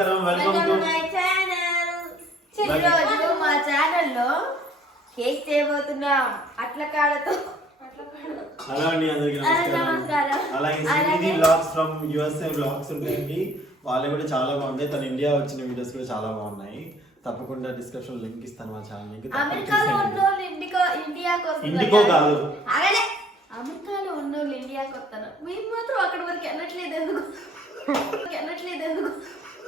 నమస్కారం welcome to ఈరోజు మా ఛానల్లో కేక్ చేయబోతున్నాం. అట్ల కాడతో. హలో అండి అందరికి నమస్కారం. అలాగే Srinidhi blogs from USA blogs ఉంటాయండి. వాళ్ళు కూడా చాలా బాగుంటాయి. తన ఇండియా వచ్చిన వీడియోస్ కూడా చాలా బాగున్నాయి. తప్పకుండా డిస్క్రిప్షన్ లింక్ ఇస్తాను మా ఛానల్ లింక్ ఇండికో కాదు. అమెరికాలో ఉన్నోళ్ళు ఇండియాకి వస్తారు మీరు మాత్రం అక్కడి వరకు వెళ్ళట్లేదు ఎందుకు? వెళ్ళట్లేదు ఎందుకు?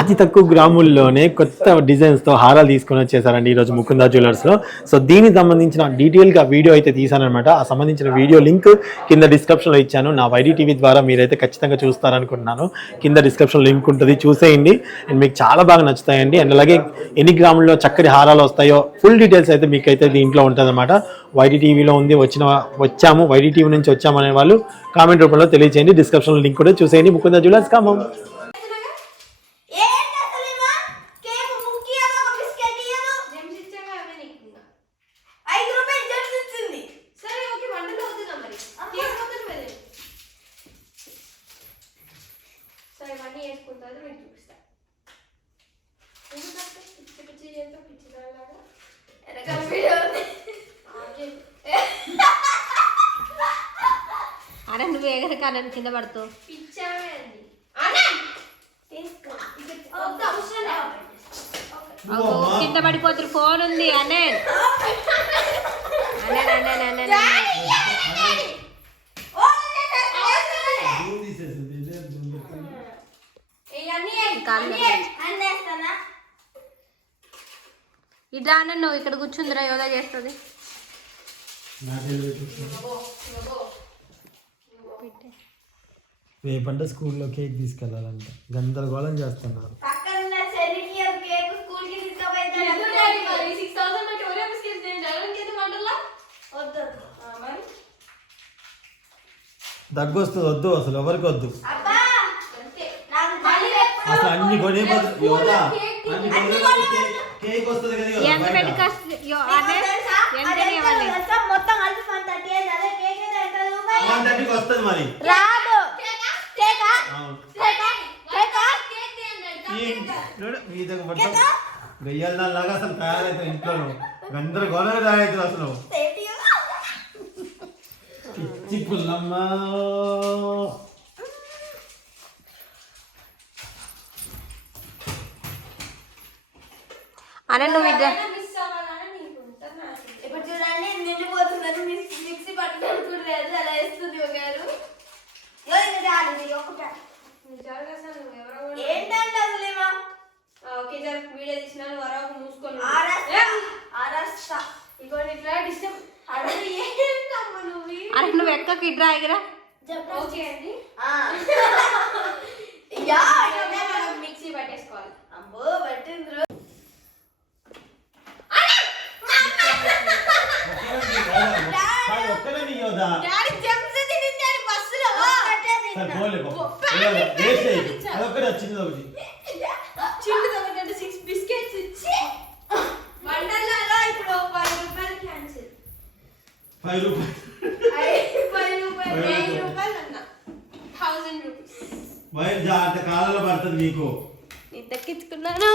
అతి తక్కువ గ్రాముల్లోనే కొత్త డిజైన్స్తో హారాలు తీసుకొని వచ్చేసారండి ఈరోజు ముకుందా జ్యువెలర్స్లో సో దీనికి సంబంధించిన డీటెయిల్గా వీడియో అయితే తీసానమాట ఆ సంబంధించిన వీడియో లింక్ కింద డిస్క్రిప్షన్లో ఇచ్చాను. నా వైడి టీవీ ద్వారా మీరైతే ఖచ్చితంగా చూస్తారనుకుంటున్నాను. కింద డిస్క్రిప్షన్ లింక్ ఉంటుంది. చూసేయండి. అండ్ మీకు చాలా బాగా నచ్చుతాయండి. అండ్ అలాగే ఎన్ని గ్రాముల్లో చక్కటి హారాలు వస్తాయో ఫుల్ డీటెయిల్స్ అయితే మీకు అయితే దీంట్లో ఉంటుందన్నమాట. వైడి టీవీలో ఉంది. వచ్చిన వచ్చాము. వైడి టీవీ నుంచి వచ్చామనే వాళ్ళు కామెంట్ రూపంలో తెలియచేయండి. డిస్క్రిప్షన్ లింక్ కూడా చూసేయండి. ముకుందా జ్యువెలర్స్ కామం ఏంటి అసలు ఏమో? కేక్ ముక్కి ఇయ్యదు, ఒక బిస్కెట్ ఇయ్యదు. ఐదు రూపాయలు జెమ్స్ ఇచ్చింది. వెనకాల వీడియో ఉంది. ఎగరకాలని కింద పడుతూ. తీసుకో. వద్దు, అవసరం లేదు. కింద పడిపోతురు ఫోన్ ఉంది అనే? ఇట్లా అన్న నువ్వు ఇక్కడ కూర్చుందిరా యోగా చేస్తుంది. రేపంటే స్కూల్లో కేక్ తీసుకెళ్ళాలంట. గందరగోళం చేస్తున్నారు. దగ్గు వస్తుంది వద్దు. అసలు ఎవరికి వద్దు? అబ్బా! నాకు మళ్ళీ ఎప్పుడు- అసలు అన్ని కొని కేక్ వస్తుంది కదా రూపాయి? వన్ థర్టీకి వస్తుంది మరి రాదు కేకా? అవును. కేకా? కేకా? ఈ- చూడు, మీ దగ్గర మొత్తం గయ్యాల దానిలాగా అసలు తయారవుతాయి ఇంట్లో గందరగోళం తయారవుతుంది అసలు పిచ్చి పుల్లమ్మ అనే నువ్వు ఇట్లా ఇప్పుడు చూడండి నిండిపోతుందని మిక్సీ మిక్సీ పట్టుకుంటున్నారు అలా వేస్తుంది ఒక గారు యో, ఇది చాలు, ఇది ఒకటే. ఏంటంటే అసలు ఏమో? ఆరస్తా, ఆరస్తా. అరే, ఏంటమ్మా నువ్వు? అరే నువ్వు ఎక్కకి ఇట్రా ఎగరా. ఆ. యా, మిక్సీ పట్టేసుకోవాలి అబ్బో పట్టిండ్రు ఒక్కడే నీ యోధా డాడీ జంప్స్ తినించారు బస్సులో ఒక్కటే సరే తిన్నా. పోలే పో. ఏదో వేస్ట్ అయ్యి. అదొక్కటే వచ్చింది ఒకటి చిల్లు తగ్గట్టు సిక్స్ బిస్కెట్స్ ఇచ్చి వండర్లాలో ఇప్పుడు పది రూపాయలు క్యాన్సిల్ ఫైవ్ రూపాయలు. పది రూపాయలు వెయ్యి రూపాయలు. అన్న. థౌసండ్ రూపీస్ వైర్ జాగ్రత్త కాలంలో పడుతుంది నీకు నీ దక్కించుకున్నాను.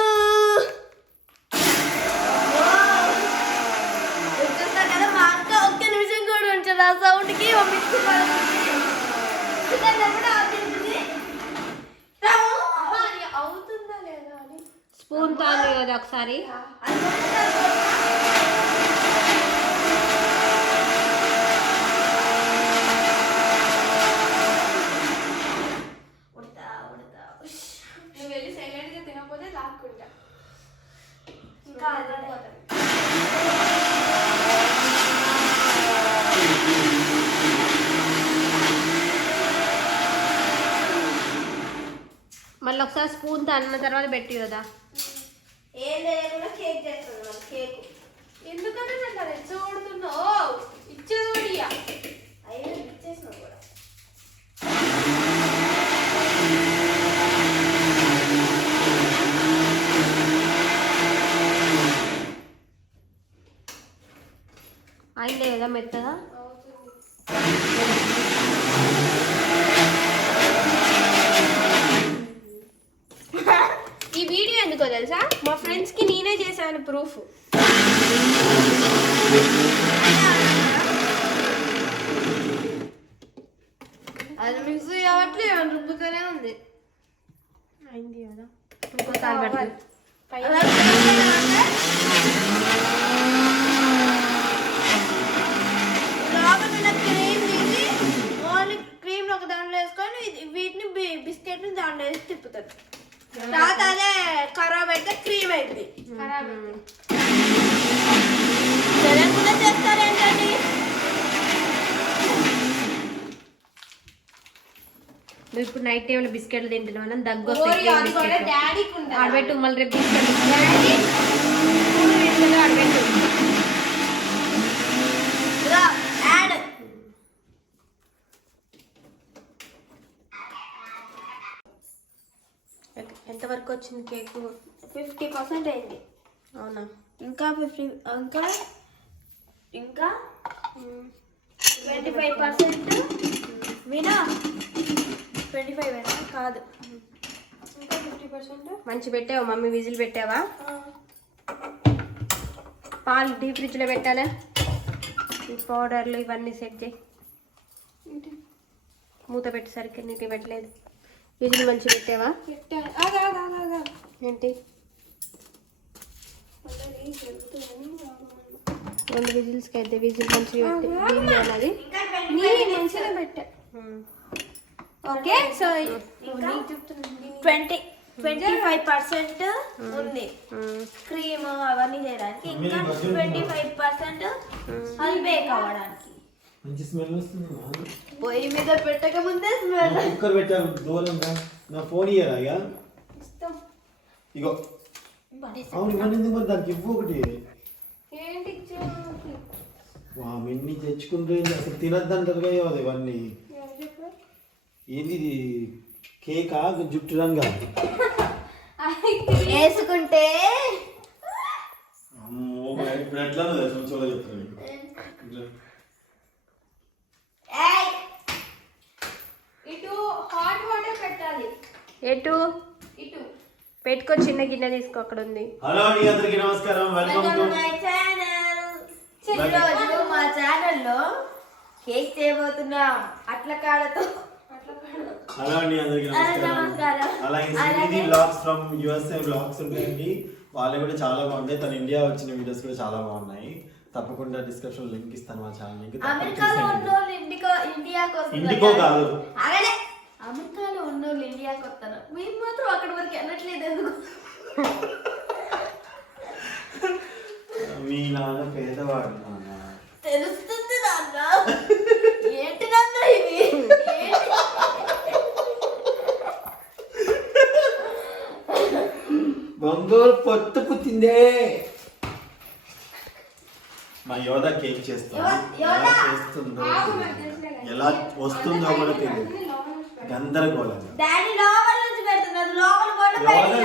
చూస్తా కదా మా అక్క ఒక్క నిమిషం కూడా ఉంచదు ఆ సౌండ్కి మా మిక్సీ పడుతుంది చిన్నది కూడా ఆపించింది. రాము. అది అవుతుందా లేదా అని స్పూన్ తాను కదా ఒకసారి అది కొట్టుకుంటారు. ఉడతా, ఉడతా. ఉష్. నువ్వు వెళ్ళి సైలెంట్గా తినకపోతే లాక్కుంటా ఇంకా అలానే. మళ్ళీ ఒకసారి స్పూన్తో అన్న తర్వాత పెట్టి కదా. ఏం లేకుండా కేక్ చేస్తున్నాం కేక్. ఎందుకంటే అది రెచ్చగొడుతున్నావు ఇచ్చేది కూడా. అయ్యో కూడా. అయిందే కదా మెత్తగా అవుతుంది చేసుకో తెలుసా మా ఫ్రెండ్స్కి నేనే చేశాను ప్రూఫ్ అది మిక్స్ కాబట్టి రుబ్బుతూనే ఉంది. అయింది కదా. ఇంకోసారి ఉన్న క్రీమ్ ఒక దాంట్లో వేసుకొని వీటిని బి- బిస్కెట్ని దాంట్లో వేసి తిప్పుతారు. తర్వాత అదే ఖరాబ్ అయితే. క్రీమ్ అయింది తెలంగాణ చేస్తారేంటండి? నువ్వు ఇప్పుడు నైట్ టైంలో బిస్కెట్లు తింటున్నావు అని దగ్గు ఆడబెట్టు మళ్ళీ రేపు బిస్కెట్లు. ఆడబెట్టు ఇదిగో, యాడ్ ఎంత వరకు వచ్చింది కేక్ ఫిఫ్టీ పర్సెంట్ అయింది. అవునా? ఇంకా ఫిఫ్టీ ఇంకా? ఇంకా? Twenty five percent. వినా? ట్వంటీ ఫైవ్ కాదు. ఇంకా ఫిఫ్టీ పర్సెంట్? మంచి పెట్టావా? మమ్మీ విజిల్ పెట్టావా? పాలు డీప్ ఫ్రిడ్జ్లో పెట్టాలా? ఈ పౌడర్లు ఇవన్నీ సెట్ చేయి. మూత పెట్టేసరికి నీకు పెట్టలేదు. విజిల్ మంచి పెట్టావా? ఏంటి? రెండు విజిల్స్కి అయితే విజిల్ మంచిగా పెట్టి అన్నది. మంచిగా పెట్టా. Okay so twenty twenty five percent ఉంది. క్రీమ్ అవన్నీ చేయడానికి. ఇంకా ట్వంటీ ఫైవ్ పర్సెంట్ అది బేక్ అవ్వడానికి మంచి స్మెల్ వస్తుంది పొయ్యి మీద పెట్టక ముందే స్మెల్ కుక్కర్ పెట్టాను దూరంగా నా ఫోన్ ఇయ్యరా ఇక ఇగో. అవును ఇవన్నీ ఎందుకు మరి? దానికి ఇవ్వు ఒకటి. ఏంటి వా ఎన్ని తెచ్చుకుంటే అసలు తినద్దంటారు కదా అది ఇవన్నీ? ఏంది ఇది? కేకా? జుట్టు రంగా? వేసుకుంటే. అమ్మో ఇప్పుడు ఎట్లా చూడ పెట్టాలి ఎటు? ఇటు. పెట్టుకో చిన్న గిన్నె తీసుకో అక్కడ ఉంది హలో అండి అందరికి నమస్కారం. Welcome to my channel. ఈరోజు మా ఛానల్లో కేక్ చేయబోతున్నాం. అట్ల కాడతో హలో అండి అందరికి నమస్కారం. నమస్కారం. అలాగే సిరిది బ్లాగ్స్ ఫ్రమ్ యుఎస్ఏ బ్లాగ్స్ ఉంటాయండి. వాళ్ళు కూడా చాలా బాగుంటాయి. తన ఇండియా వచ్చిన వీడియోస్ కూడా చాలా బాగున్నాయి. తప్పకుండా డిస్క్రిప్షన్ లింక్ ఇస్తాను మా ఛానల్ లింక్ ఇండికో కాదు. అమెరికాలో ఉన్నోళ్ళు ఇండియాకి వస్తారు. మేము మాత్రం అక్కడి వరకు వెళ్ళట్లేదు ఎందుకు? మీ నాన్న పేదవాడు నాన్న. తెలుస్తుంది నాన్న. ఏంటి నాన్న ఇది? ఏంటి? బంగారు పొట్టు పుట్టిందే. మా యోధ కేక్ చేస్తాం ఎలా యోధ! చేస్తుందో ఎలా వస్తుందో కూడా తెలియదు. గందరగోళం డాడీ లోపల నుంచి లోపల బయటికి.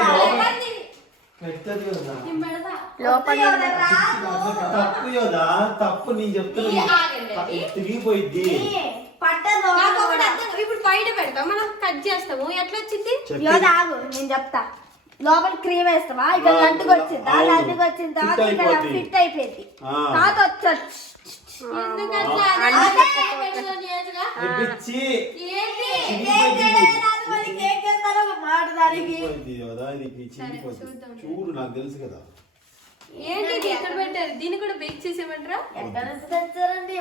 లోపల. తప్పు నేను చెప్తున్నా. తిరిగిపోయిద్ది. పట్టదు. నాకు ఒకటి అర్థం. ఇప్పుడు బయట పెడతాం. మనం కట్ చేస్తాము. ఎట్లా వచ్చింది చెప్పి- యోధ ఆగు నేను చెప్తా. లోపల క్రీమ్ వేస్తావా? ఇక్కడ లంటుకు వచ్చిందా అవును. లంటుకు వచ్చిన తర్వాత Fit ఇక్కడ అయిపోద్ది. ఫిట్ అయిపోయింది. ఆ. తర్వాత వచ్చొచ్చు. చూడు నాకు తెలుసు కదా. ఏంటి ఎక్కడ పెట్టారు. దీన్ని కూడా బేక్ చేసేయమంటారా? ఎక్కడ నుంచి తెచ్చారండి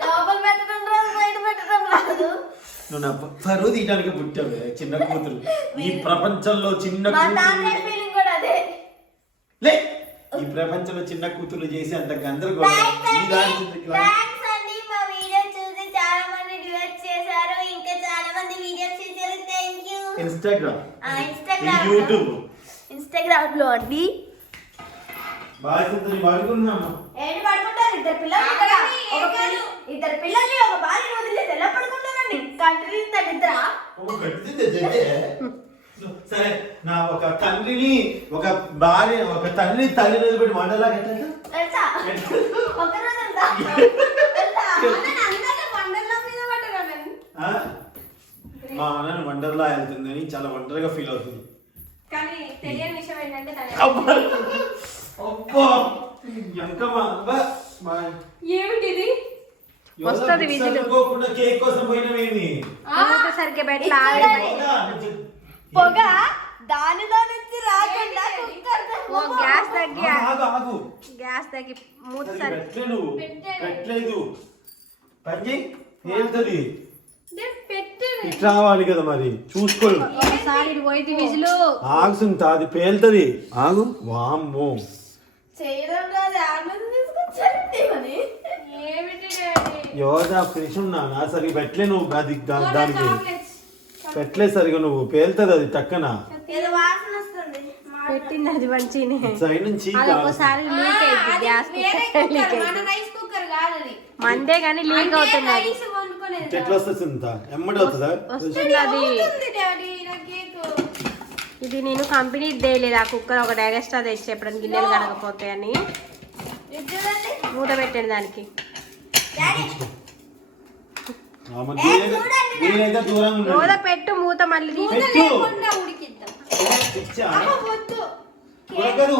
లోపల పెట్టడం రాదు బయట పెట్టడం రాదు. నువ్వు నా పరువు తీయడానికి పుట్టావే చిన్న కూతురు. ఈ ప్రపంచంలో చిన్న కూతురు. తాతయ్య ఫీలింగ్ కూడా అదే. లే! ఈ ప్రపంచంలో చిన్న కూతురు చేసి అంత గందరగోళం. ఈ దాని అండి మా వీడియో చూసి చాలా మంది డ్యూట్ చేశారు. ఇంకా చాలా మంది వీడియోస్ చేశారు thank you Instagram Instagram YouTube ఇన్స్టాగ్రామ్లో అండి. బాగా కూతురు పడుకున్నాము ఏంటి పడుకుంటారు? ఇద్దరు పిల్లలు కదా ఒక పిల్ల- ఇద్దరు పిల్లల్ని ఒక వదిలేసి ఎలా పడుకుంటారండి కంట్రీ జడ్డే. సరే నా ఒక తండ్రిని ఒక భార్య ఒక తల్లి తల్లి రోజు మీద నేను ఆ? మా అన్న వండర్లా వెళ్తుందని చాలా ఒంటరిగా ఫీల్ అవుతుంది. కానీ తెలియని విషయం ఏంటంటే తన. అబ్బా! అబ్బా! ఎంకమ్మా అబ్బా! బాయ్ ఏమిటిది? వస్తది విజిల్. కేక్ కోసం సరిగ్గా పెట్టలా పొగ దానిలో నుంచి రాకుండా కుక్కర్ ఓ గ్యాస్ తగ్గి ఆగు ఆగు గ్యాస్ తగ్గి మూత సరే, సరి పెట్టలే నువ్వు పెట్టలేదు. పని ఏంటది ఇట్లా రావాలి కదా మరి. చూసుకోరు ఒకసారి పోయింది విజులు. ఆగుతుంది అది పేలుతుంది. ఆగు. వామ్మో. చేయడం రాదు ఆనందం తీసుకొచ్చారండి మరి. ఏమిటి డాడీ? యోధా ఫినిషం నాన్న సరిగా పెట్టలే నువ్వు అది దానికి. పెట్టలే సరిగా నువ్వు పేలుతుంది అది టక్కన. ఏదో వాసన వస్తుంది. పెట్టింది అది మంచినే సైడ్ నుంచి అది ఒక్కోసారి లీక్ అయింది గ్యాస్ లీక్ మందే కానీ లీక్ అవుతుంది అది. ఎట్లా వస్తుంది ఎమ్మడి అవుతుందా? వస్తుంది ఇది నేను కంపెనీ తేలేదు ఆ కుక్కర్ ఒకటి ఎగస్ట్రా తెచ్చి ఎప్పుడైనా గిన్నెలు కడగపోతే అని. చూడండి. మూత పెట్టాను దానికి. మూత పెట్టు మూత మళ్ళీ తీసి పెట్టు. లేకుండా ఉడికిద్దాం. ఇచ్చా వద్దు. ఉడకదు.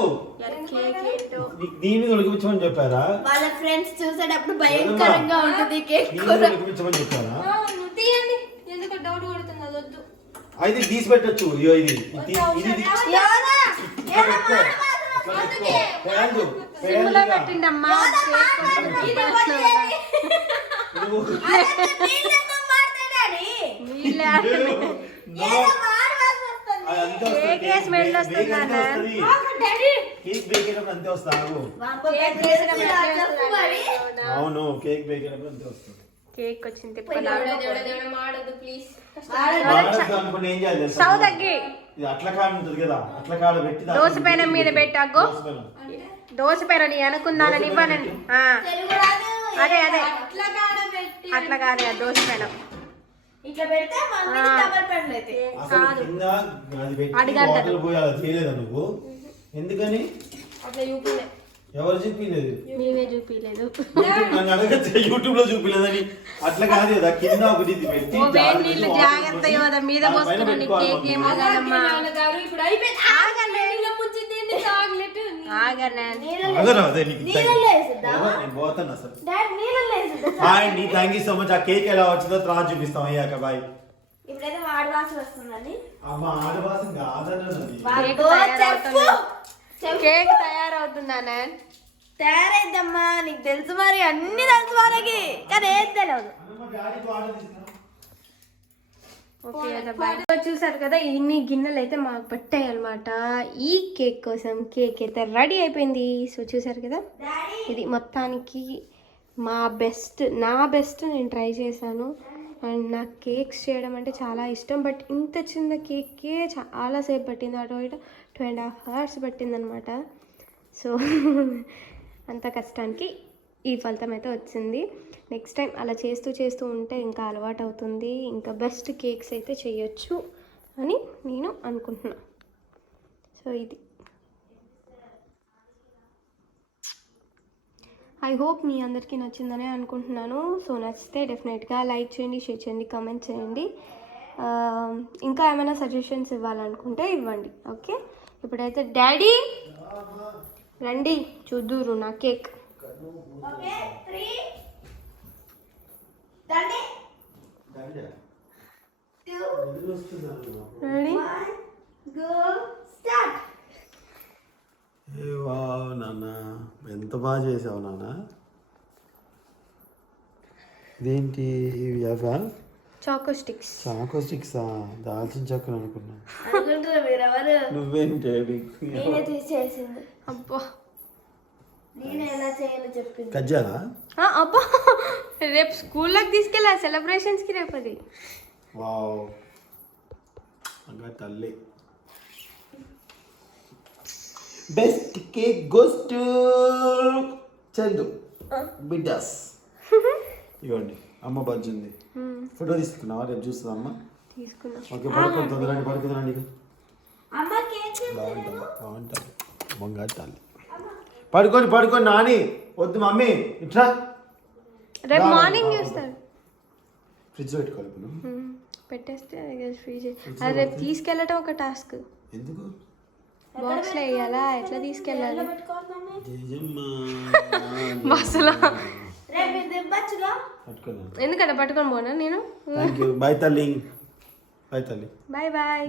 కేక్ ఏంటో. నీకు దీని మీద ఉడికిపించమని చెప్పారా? వాళ్ళ ఫ్రెండ్స్ చూసేటప్పుడు భయంకరంగా ఉంటుంది కేక్ చెప్పారా? తీయండి. ఎందుకు డౌట్ కొడుతుంది? అది వద్దు. అయితే తీసి పెట్టచ్చు. ఇది. ఇది. పెట్టిండమ్మా. Cake no. బేక్ అయినప్పుడు అంతే. అవును? కేక్ బేక్ అయినప్పుడు అంతే వస్తుంది. కేక్ వచ్చింది ఇది అట్ల కాడ ఉంటుంది కదా అట్ల కాడ పెట్టి దోస పెనం మీద పెట్టు, అగ్గో. దోస పెనం. దోశ ఇవ్వనండి ఆ, తెలుగు రాదు. అదే అదే. అట్లా కాడ అట్లా కాదు దోశ పెనం. ఇట్లా పెడితే. డబల్ అయితే. అసలు చేయలేదా నువ్వు? ఎందుకని? అట్లా చూపిలే. ఎవరు చూపించలేదు మేమే చూపించలేదు నన్ను అడగచ్చు. యూట్యూబ్లో చూపించలేదని అట్లా కాదు కదా కింద ఒకటి ఇది పెట్టి ఓ వేడి జాలి నీళ్ళు పెట్టి జాగ్రత్త మీద పోస్తున్నాను కేక్. ఏమో కదమ్మా. ఇప్పుడు అయిపోయింది. ఆగండి. చాక్లెట్ అండి థ్యాంక్ యూ సో మచ్. ఆ కేక్ ఎలా వచ్చిందో తర్వాత చూపిస్తాం అయ్యాక. బాయ్ ఇప్పుడైతే అమ్మ ఆడవాసం కాదన్నది కేక్ తయారవుతుంది. చెప్పు. కేక్ తయారవుతుందా నాన్ తయారైద్దమ్మా నీకు తెలుసు మరి అన్ని తెలుసు మనకి కానీ ఏం తెలియదు అమ్మ డాడీతో ఆర్డర్ తీసుకురా ఓకే కదా బాయ్ చూసారు కదా ఇన్ని గిన్నెలు అయితే మాకు పట్టాయి అనమాట ఈ కేక్ కోసం కేక్ అయితే రెడీ అయిపోయింది. సో చూసారు కదా ఇది మొత్తానికి మా బెస్ట్ నా బెస్ట్ నేను ట్రై చేశాను. అండ్ నాకు కేక్స్ చేయడం అంటే చాలా ఇష్టం. బట్ ఇంత చిన్న కేక్కే చాలాసేపు పట్టింది. అటు ఇటు టూ అండ్ హాఫ్ అవర్స్ పట్టింది అనమాట సో అంత కష్టానికి ఈ ఫలితం అయితే వచ్చింది. నెక్స్ట్ టైం అలా చేస్తూ చేస్తూ ఉంటే ఇంకా అలవాటు అవుతుంది. ఇంకా బెస్ట్ కేక్స్ అయితే చేయొచ్చు అని నేను అనుకుంటున్నా. సో ఇది. ఐ హోప్ మీ అందరికీ నచ్చిందనే అనుకుంటున్నాను. సో నచ్చితే డెఫినెట్గా లైక్ చేయండి షేర్ చేయండి కామెంట్ చేయండి. Um, ఇంకా ఏమైనా సజెషన్స్ ఇవ్వాలనుకుంటే ఇవ్వండి. ఓకే ఇప్పుడైతే డాడీ రండి చూద్దురు నా కేక్ ఓకే త్రీ దండి. టూ రెడీ గో స్టార్ట్ ఏ వావ్ నాన్న ఎంత బాగా చేసావు నాన్న. ఇదేంటి ఇవి అవా చాకో స్టిక్స్ చాకో స్టిక్సా దాల్చిన చెక్కలు అనుకున్నా. మీరెవరు? నువ్వేంటి అబ్బా నేను ఎలా చేయాలో చెప్పింది కజ్జాలా ఆ, అబ్బా! రేపు స్కూల్లోకి తీసుకెళ్ళా సెలబ్రేషన్స్కి రేపు అది. వావ్. తల్లి. Best cake goes to Chandu. బిడ్డాస్. ఇవ్వండి అమ్మ బజ్జి ఉంది ఫోటో తీసుకున్నావా? రేపు చూస్తుందా అమ్మ తీసుకున్నా. ఓకే పడుకుందండి అమ్మ కేక్ బాగుంటుంది బాగుంటుంది. బంగారు తల్లి. పడుకొని పడుకొని నాని. వద్దు మమ్మీ. ఇట్లా రేపు రా, మార్నింగ్ చూస్తారు. ఫ్రిడ్జ్ పెట్టుకోవాలి ఇప్పుడు. పెట్టేస్తే అది ఫ్రీ అది రేపు తీసుకెళ్ళటం ఒక టాస్క్. ఎందుకు? బాక్స్లో వేయాలా? ఎట్లా తీసుకెళ్ళాలి? బస్సులో ఎందుకంటే పట్టుకొని పోనా నేను? బాయ్ తల్లి. బాయ్ తల్లి. Bye bye